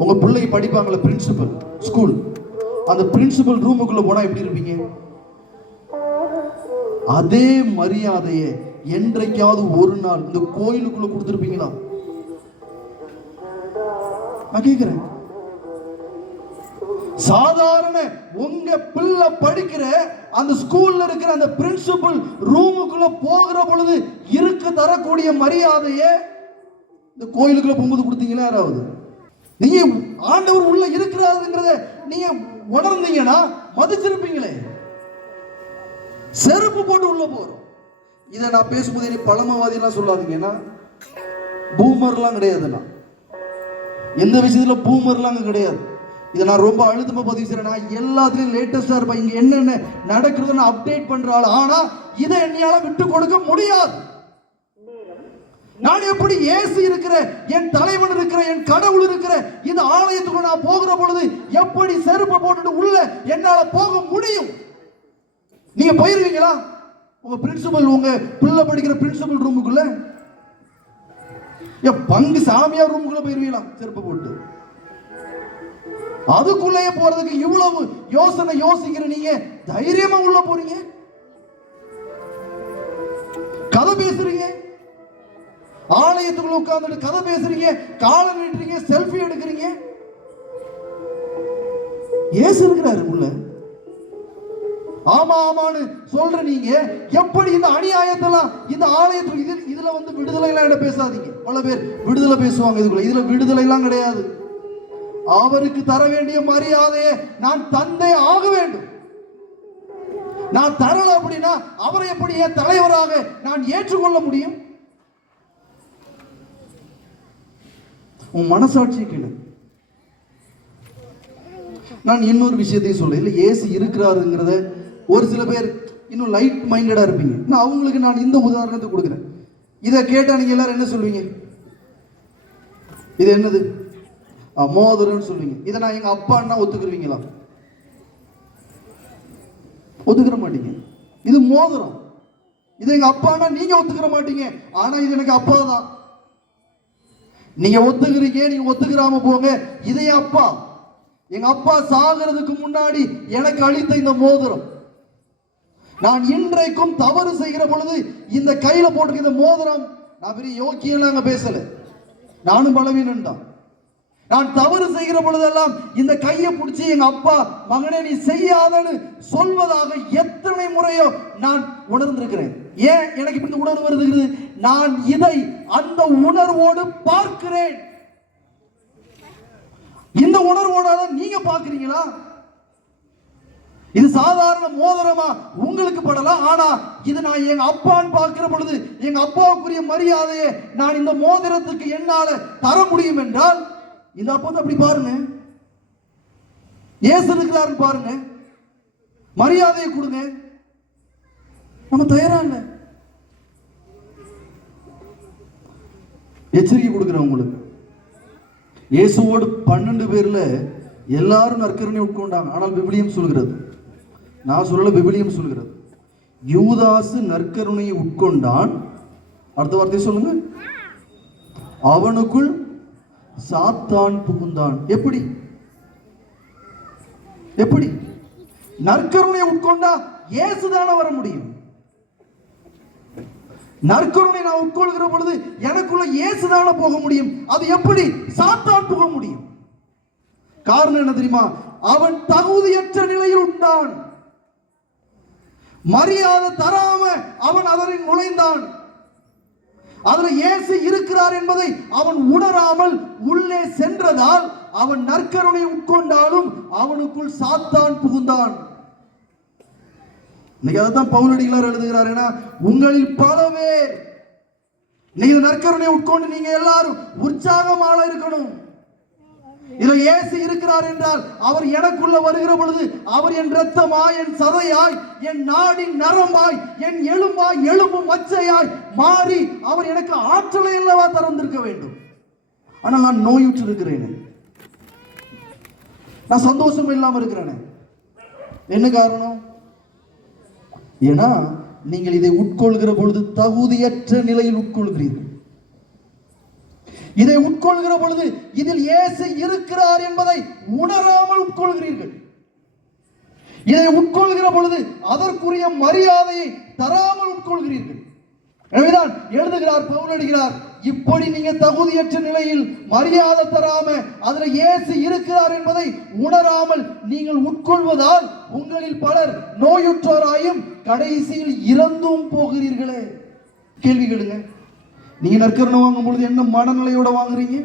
உங்க பிள்ளைங்க படிப்பாங்களே பிரின்சிபல் ஸ்கூல் அந்த பிரின்சிபல் ரூமுக்குள்ள போனா எப்படி இருப்பீங்க? அதே மரியாதையை என்றைக்காவது ஒரு நாள் இந்த கோயிலுக்குள்ள கொடுத்துருப்பீங்களா? நான் கேக்குறேன். சாதாரண உங்க பிள்ளை படிக்கிற அந்த ஸ்கூல்ல இருக்கிற அந்த பிரின்சிபல் ரூமுக்குள்ள போகிற பொழுது இருக்க தரக்கூடிய மரியாதையை இந்த கோயிலுக்குள்ள போகும்போது கொடுத்தீங்களா யாராவது? நீங்க ஆண்டவர் உள்ள இருக்கிறாருங்கிறத நீங்க உணர்ந்தீங்கன்னா மதிச்சிருப்பீங்களே. செருப்பு போட்டு உள்ள போறோம். இதை நான் பேசும்போது நீ பழமவாதிலாம் சொல்லாதீங்கன்னா பூமர்லாம் கிடையாதுண்ணா. எந்த விஷயத்துல பூமர்லாம் அங்க கிடையாது. இதை நான் ரொம்ப அழுத்தமா பதிவு செய்றேன் நான் எல்லாத்துலயும் லேட்டஸ்டா இருப்பேன். இங்க என்னென்ன நடக்கிறதுன்னு அப்டேட் பண்ற ஆள். ஆனா இதை என்னையால விட்டு கொடுக்க முடியாது. நான் எப்படி ஏசு இருக்கிற என் தலைவன் இருக்கிற என் கடவுள் இருக்கிற இந்த ஆலயத்துக்கு நான் போகிற பொழுது எப்படி செருப்பு போட்டுட்டு உள்ள என்னால போக முடியும்? நீங்க போயிருக்கீங்களா? உங்க பிரின்சிபல் உங்க பிள்ளை படிக்கிற பிரின்சிபல் ரூமுக்குள்ள பங்கு சாமியார் ரூமுக்குள்ள போயிருவீங்களா? செருப்பு போட்டு. அதுக்குள்ளேயே போறதுக்கு இவ்வளவு யோசனை யோசிக்கிற நீங்க தைரியமா உள்ள போறீங்க? கதை பேசுறீங்க? ஆலயத்துக்குள்ள உட்கார்ந்துட்டு கதை பேசுறீங்க காலை நீட்டுறீங்க செல்ஃபி எடுக்கிறீங்க. ஏசு இருக்கிறாரு உள்ள. ஆமா ஆமான்னு சொல்ற நீங்க. எப்படி இந்த அநியாயத்தெல்லாம் இந்த ஆலயத்துக்கு இது இதுல வந்து விடுதலை எல்லாம் இடம் பேசாதீங்க. பல பேர் விடுதலை பேசுவாங்க இதுக்குள்ள. இதுல விடுதலை எல்லாம் கிடையாது. அவருக்கு தர வேண்டிய மரியாதையை நான் தந்தை ஆக வேண்டும். நான் தரல அப்படின்னா அவரை எப்படி என் தலைவராக நான் ஏற்றுக்கொள்ள முடியும்? உன் மனசாட்சி கேளு. நான் இன்னொரு விஷயத்தையும் சொல்றேன். இல்லை ஏசு இருக்கிறாருங்கிறத ஒரு சில பேர் இன்னும் லைட் மைண்டடாக இருப்பீங்க. நான் அவங்களுக்கு நான் இந்த உதாரணத்தை கொடுக்குறேன். இதை கேட்டால் நீங்கள் எல்லாரும் என்ன சொல்வீங்க? இது என்னது? மோதிரம்னு சொல்வீங்க. இதை நான் எங்கள் அப்பான்னா ஒத்துக்குருவீங்களா? ஒத்துக்கிற மாட்டீங்க. இது மோதிரம். இது எங்கள் அப்பான்னா நீங்கள் ஒத்துக்கிற மாட்டீங்க. ஆனால் இது எனக்கு அப்பா தான். நீங்க ஒத்துக்கிறீங்க நீங்க ஒத்துக்கிறாம போங்க. இதே அப்பா எங்க அப்பா சாகிறதுக்கு முன்னாடி எனக்கு அளித்த இந்த மோதிரம். நான் இன்றைக்கும் தவறு செய்கிற பொழுது இந்த கையில போட்டிருக்க இந்த மோதிரம் நான் பெரிய யோக்கியம் அங்க பேசல. நானும் பலவீனன் தான். நான் தவறு செய்கிற பொழுதெல்லாம் இந்த கையை பிடிச்சி எங்க அப்பா மகனே நீ செய்யாதன்னு சொல்வதாக எத்தனை முறையோ நான் உணர்ந்திருக்கிறேன். ஏன் எனக்கு இப்படி இந்த உணர்வு வருகிறது நான் இதை அந்த உணர்வோடு பார்க்கிறேன். இந்த உணர்வோட நீங்க பார்க்கிறீங்களா? இது சாதாரண மோதிரமா உங்களுக்கு படலாம் ஆனா இது நான் எங்க அப்பான்னு பார்க்கிற பொழுது எங்க அப்பாவுக்குரிய மரியாதையை நான் இந்த மோதிரத்துக்கு என்னால தர முடியும் என்றால் இந்த அப்பா அப்படி பாருங்க. ஏசு இருக்கிறாருன்னு பாருங்க. மரியாதையை கொடுங்க. நம்ம தயாரா இல்லை? எச்சரிக்கை கொடுக்குறேன் உங்களுக்கு. இயேசுவோடு பன்னெண்டு பேர்ல எல்லாரும் நற்கருணை உட்கொண்டாங்க. ஆனால் விபிலியம் சொல்கிறது. நான் சொல்லல விபிலியம் சொல்கிறது. யூதாசு நற்கருணையை உட்கொண்டான். அடுத்த வார்த்தை சொல்லுங்க. அவனுக்குள் சாத்தான் புகுந்தான். எப்படி? எப்படி? நற்கருணையை உட்கொண்டா இயேசுதானே வர முடியும். நற்கருணை நான் உட்கொள்கிற பொழுது எனக்குள்ள இயேசுதான போக முடியும். அது எப்படி? சாத்தான் போக முடியும். காரணம் என்ன தெரியுமா? அவன் தகுதியற்ற நிலையில் உண்டான். மரியாதை தராம அவன் அதனை நுழைந்தான். அதுல இயேசு இருக்கிறார் என்பதை அவன் உணராமல் உள்ளே சென்றதால் அவன் நற்கருணை உட்கொண்டாலும் அவனுக்குள் சாத்தான் புகுந்தான். இன்னைக்கு அதான் பவுலடிகளார் எழுதுகிறார். ஏன்னா உங்களில் பல பேர் நீங்க நற்கருணை உட்கொண்டு நீங்க எல்லாரும் உற்சாகமாக இருக்கணும். இதுல இயேசு இருக்கிறார் என்றால் அவர் எனக்குள்ள வருகிற பொழுது அவர் என் ரத்தமாய் என் சதையாய் என் நாடின் நரமாய் என் எலும்பாய் எலும்பு மச்சையாய் மாறி அவர் எனக்கு ஆற்றலை அல்லவா திறந்திருக்க வேண்டும். ஆனால் நான் நோயுற்று இருக்கிறேன் நான் சந்தோஷம் இல்லாமல் இருக்கிறேனே. என்ன காரணம்? ஏன்னா நீங்கள் இதை உட்கொள்கிற பொழுது தகுதியற்ற நிலையில் உட்கொள்கிறீர்கள். இதை உட்கொள்கிற பொழுது இதில் இயேசு இருக்கிறார் என்பதை உணராமல் உட்கொள்கிறீர்கள். இதை உட்கொள்கிற பொழுது அதற்குரிய மரியாதையை தராமல் உட்கொள்கிறீர்கள். எனவேதான் எழுதுகிறார் பவுலடிகிறார் இப்படி நீங்க தகுதியற்ற நிலையில் மரியாதை தராம அதுல இயேசு இருக்கிறார் என்பதை உணராமல் நீங்கள் உட்கொள்வதால் உங்களில் பலர் நோயுற்றோராயும் கடைசியில் இறந்தும் போகிறீர்களே. கேள்வி கேளுங்க. நீங்க நற்கரணை வாங்கும் பொழுது என்ன மனநிலையோட வாங்குறீங்க?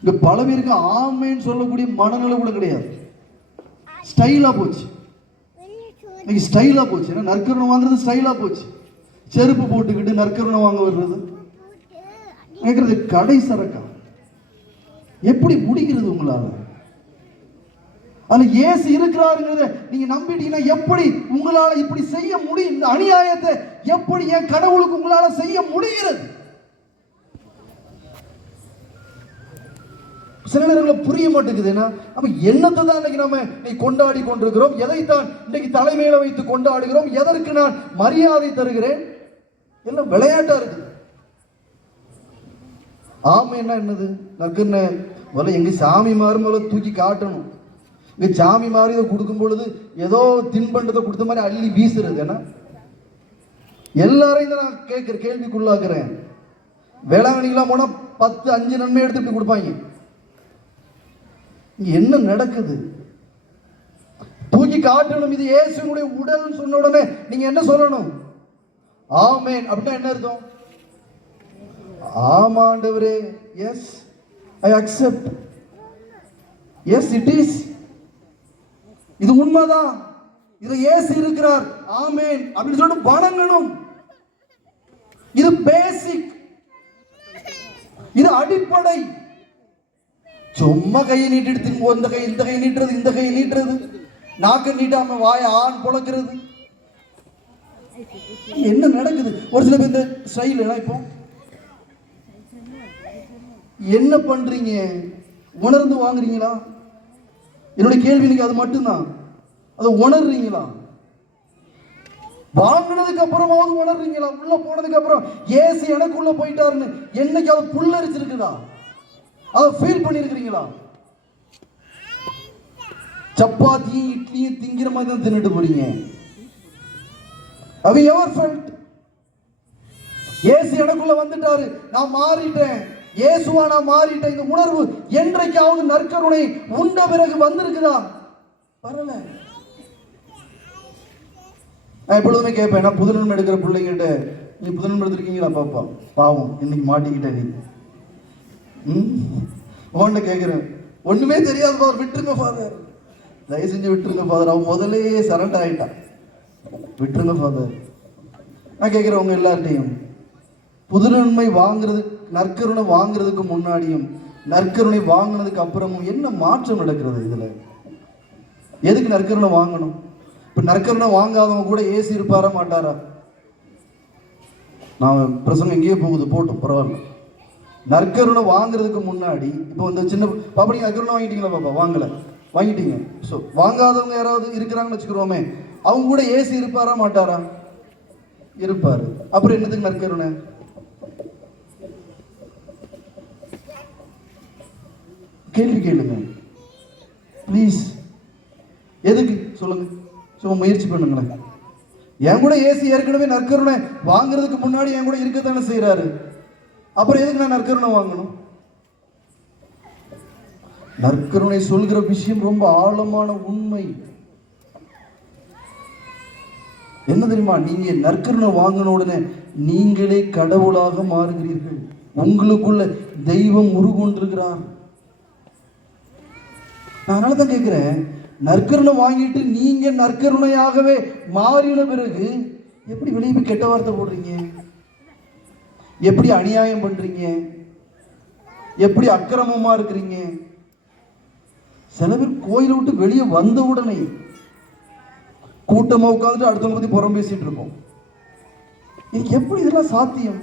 இங்க பல பேருக்கு ஆமைன்னு சொல்லக்கூடிய மனநிலை கூட கிடையாது. ஸ்டைலா போச்சு. இன்னைக்கு ஸ்டைலா போச்சு. ஏன்னா நற்கரணை வாங்குறது ஸ்டைலா போச்சு. செருப்பு போட்டுக்கிட்டு நற்கரணை வாங்க வர்றது. கேட்குறது கடை சரக்கா எப்படி முடிகிறது உங்களால்? அதில் ஏசு இருக்கிறாருங்கிறத நீங்கள் நம்பிட்டீங்கன்னா எப்படி உங்களால் இப்படி செய்ய முடியும்? இந்த அநியாயத்தை எப்படி என் கடவுளுக்கு உங்களால் செய்ய முடிகிறது? சில நேரங்களில் புரிய மாட்டேங்குது. என்ன என்னத்தை தான் இன்னைக்கு நம்ம இன்னைக்கு கொண்டாடி கொண்டிருக்கிறோம்? எதைத்தான் இன்னைக்கு தலைமையில வைத்து கொண்டாடுகிறோம்? எதற்கு நான் மரியாதை தருகிறேன்? எல்லாம் விளையாட்டா இருக்குது. ஆமை என்ன என்னது நக்குன்ன முதல்ல எங்கள் சாமி மாறும் முதல்ல தூக்கி காட்டணும். இங்கே சாமி மாதிரி இதை கொடுக்கும் பொழுது ஏதோ தின்பண்டத்தை கொடுத்த மாதிரி அள்ளி வீசுறது ஏன்னா எல்லாரையும் தான் நான் கேட்குற கேள்விக்குள்ளாக்குறேன். வேளாங்கண்ணிக்கெல்லாம் போனால் பத்து அஞ்சு நன்மை எடுத்து இப்படி கொடுப்பாங்க. என்ன நடக்குது? தூக்கி காட்டணும் இது இயேசுனுடைய உடல்னு சொன்ன உடனே நீங்க என்ன சொல்லணும்? ஆமேன். அப்படின்னா என்ன அர்த்தம்? ஆமாண்டவரே. Yes I accept yes it is இது உண்மைதான். இதை ஏசி இருக்கிறார். ஆமேன். அப்படின்னு சொல்லிட்டு வணங்கணும். இது பேசிக் இது அடிப்படை. சும்மா கையை நீட்டிட்டு இந்த கை இந்த கை நீட்டுறது இந்த கை நீட்டுறது. நாக்க நீட்டாம வாய ஆண் புழக்கிறது. என்ன நடக்குது? ஒரு சில பேர் இந்த ஸ்டைல் எல்லாம் இப்போ என்ன பண்றீங்க? உணர்ந்து வாங்குறீங்களா? என்னுடைய கேள்வி எனக்கு அது மட்டும்தான். அதை உணர்றீங்களா? வாங்கினதுக்கு அப்புறமாவது உணர்றீங்களா? உள்ள போனதுக்கு அப்புறம் ஏசி எனக்குள்ள போயிட்டாருன்னு என்னைக்கு அதை புல்லரிச்சிருக்குதா? அதை ஃபீல் பண்ணிருக்கிறீங்களா? சப்பாத்தியும் இட்லியும் திங்கிற மாதிரி தான் தின்னுட்டு போறீங்க. Have you ever ஏசி எனக்குள்ள வந்துட்டாரு நான் மாறிட்டேன். இயேசுவா மாறிட்ட மாறிட்டேன் இந்த உணர்வு என்றைக்காவது நற்கருணை உண்ட பிறகு வந்திருக்குதா? வரல. நான் எப்பொழுதுமே கேட்பேன் நான் புதுநன்மை எடுக்கிற பிள்ளைங்கிட்ட நீ புதுநன்மை எடுத்திருக்கீங்களா? பாப்பா. பாவம் இன்னைக்கு மாட்டிக்கிட்ட நீ. ம்? உன்கிட்ட கேட்குறேன். ஒண்ணுமே தெரியாது ஃபாதர் விட்டுருங்க ஃபாதர் தயவு செஞ்சு விட்டுருங்க ஃபாதர் அவன் முதலே சரண்டர் ஆயிட்டான். விட்டுருங்க ஃபாதர் நான் கேட்குறேன் உங்க எல்லார்ட்டையும் புதுநன்மை வாங்குறது நற்கருணை வாங்குறதுக்கு முன்னாடியும் நற்கருணை வாங்கினதுக்கு அப்புறமும் என்ன மாற்றம் நடக்கிறது இதில்? எதுக்கு நற்கருணை வாங்கணும்? இப்போ நற்கருணை வாங்காதவங்க கூட ஏசி இருப்பாரா மாட்டாரா? நான் பிரசங்கம் எங்கேயோ போகுது போட்டோம் பரவாயில்ல. நற்கருணை வாங்குறதுக்கு முன்னாடி இப்போ இந்த சின்ன பாப்பா நீங்கள் நற்கருணை வாங்கிட்டீங்களா பாப்பா? வாங்கல. வாங்கிட்டீங்க. ஸோ வாங்காதவங்க யாராவது இருக்கிறாங்கன்னு வச்சுக்கிறோமே அவங்க கூட ஏசி இருப்பாரா மாட்டாரா? இருப்பார். அப்புறம் என்னத்துக்கு நற்கருணை? கேள்வி கேளுங்க. ப்ளீஸ் எதுக்கு? சொல்லுங்க. சும்மா முயற்சி பண்ணுங்களேன். என் கூட ஏசி ஏற்கனவே நற்கருணை வாங்குறதுக்கு முன்னாடி என் கூட இருக்கத்தானே செய்கிறாரு அப்புறம் எதுக்கு நான் நற்கருணை வாங்கணும்? நற்கருணை சொல்கிற விஷயம் ரொம்ப ஆழமான உண்மை. என்ன தெரியுமா? நீங்க நற்கருணை வாங்கின உடனே நீங்களே கடவுளாக மாறுகிறீர்கள். உங்களுக்குள்ள தெய்வம் உருகொண்டிருக்கிறார். நான் அதனால தான் கேட்குறேன் நற்கருணை வாங்கிட்டு நீங்கள் நற்கருணையாகவே மாறின பிறகு எப்படி வெளியே போய் கெட்ட வார்த்தை போடுறீங்க? எப்படி அநியாயம் பண்ணுறீங்க எப்படி அக்கிரமமாக இருக்கிறீங்க? சில பேர் கோயிலை விட்டு வெளியே வந்த உடனே கூட்டமாக உட்காந்துட்டு அடுத்தவங்க பற்றி புறம் பேசிகிட்டு இருக்கோம் இது எப்படி இதெல்லாம் சாத்தியம்?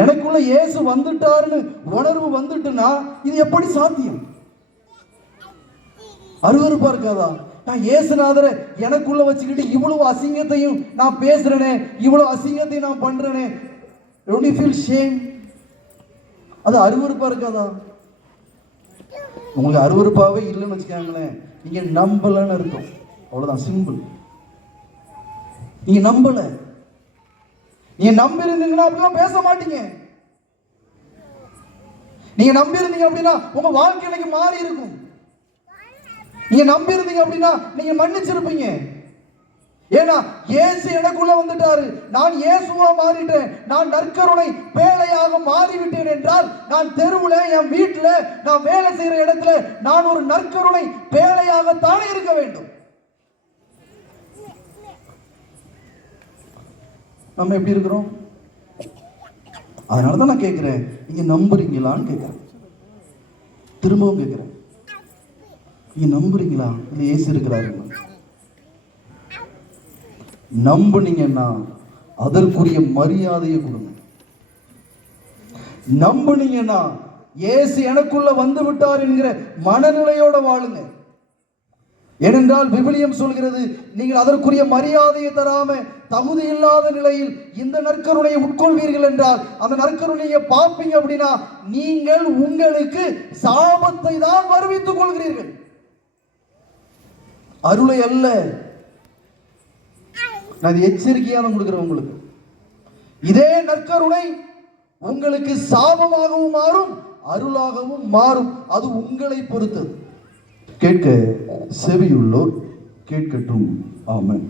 எனக்குள்ள இயேசு வந்துட்டாருன்னு உணர்வு வந்துட்டுனா இது எப்படி சாத்தியம்? அருவறுப்பா இருக்காதா? நான் ஏசுநாதரை எனக்குள்ள வச்சுக்கிட்டு இவ்வளவு அசிங்கத்தையும் நான் பேசுறேனே இவ்வளவு அசிங்கத்தையும் நான் பண்றேனே. Don't ஃபீல் ஷேம் அது அருவறுப்பா இருக்காதா? உங்களுக்கு அருவருப்பாவே இல்லைன்னு வச்சுக்கோங்களேன். நீங்க நம்பலன்னு இருக்கும் அவ்வளவுதான் சிம்பிள் நீங்க நம்பல. நீங்க நம்பி இருந்தீங்கன்னா அப்படிலாம் பேச மாட்டீங்க. நீங்க நம்பி இருந்தீங்க அப்படின்னா உங்க வாழ்க்கை இன்னைக்கு மாறி இருக்கும் நீங்க நம்பி இருந்தீங்க அப்படின்னா நீங்க மன்னிச்சிருப்பீங்க. ஏன்னா இயேசு எனக்குள்ள வந்துட்டாரு. நான் இயேசுவா மாறிட்டேன். நான் நற்கருணை வேலையாக மாறிவிட்டேன் என்றால் நான் தெருவில் என் வீட்டில் நான் வேலை செய்யற இடத்துல நான் ஒரு நற்கருணை வேலையாகத்தானே இருக்க வேண்டும். நம்ம எப்படி இருக்கிறோம்? அதனால தான் நான் கேட்குறேன் நீங்க நம்புறீங்களான்னு கேட்குறேன் திரும்பவும் கேட்குறேன் நீங்க நம்புறீங்களா? இல்ல இயேசு இருக்கிறாருங்களா நம்புனீங்கன்னா அதற்குரிய மரியாதையை கொடுங்க. நம்புனீங்கன்னா ஏசு எனக்குள்ள வந்து விட்டார் என்கிற மனநிலையோட வாழுங்க. ஏனென்றால் விபிலியம் சொல்கிறது நீங்கள் அதற்குரிய மரியாதையை தராம தகுதி இல்லாத நிலையில் இந்த நற்கருணையை உட்கொள்வீர்கள் என்றால் அந்த நற்கருணையை பார்ப்பீங்க அப்படின்னா நீங்கள் உங்களுக்கு சாபத்தை தான் வருவித்துக் கொள்கிறீர்கள். அருளை அல்ல. நான் எச்சரிக்கையான எச்சரிக்கையாக தான் கொடுக்குறேன் உங்களுக்கு. இதே நற்கருணை உங்களுக்கு சாபமாகவும் மாறும் அருளாகவும் மாறும். அது உங்களை பொறுத்தது. கேட்க செவியுள்ளோர் கேட்கட்டும். ஆமன்.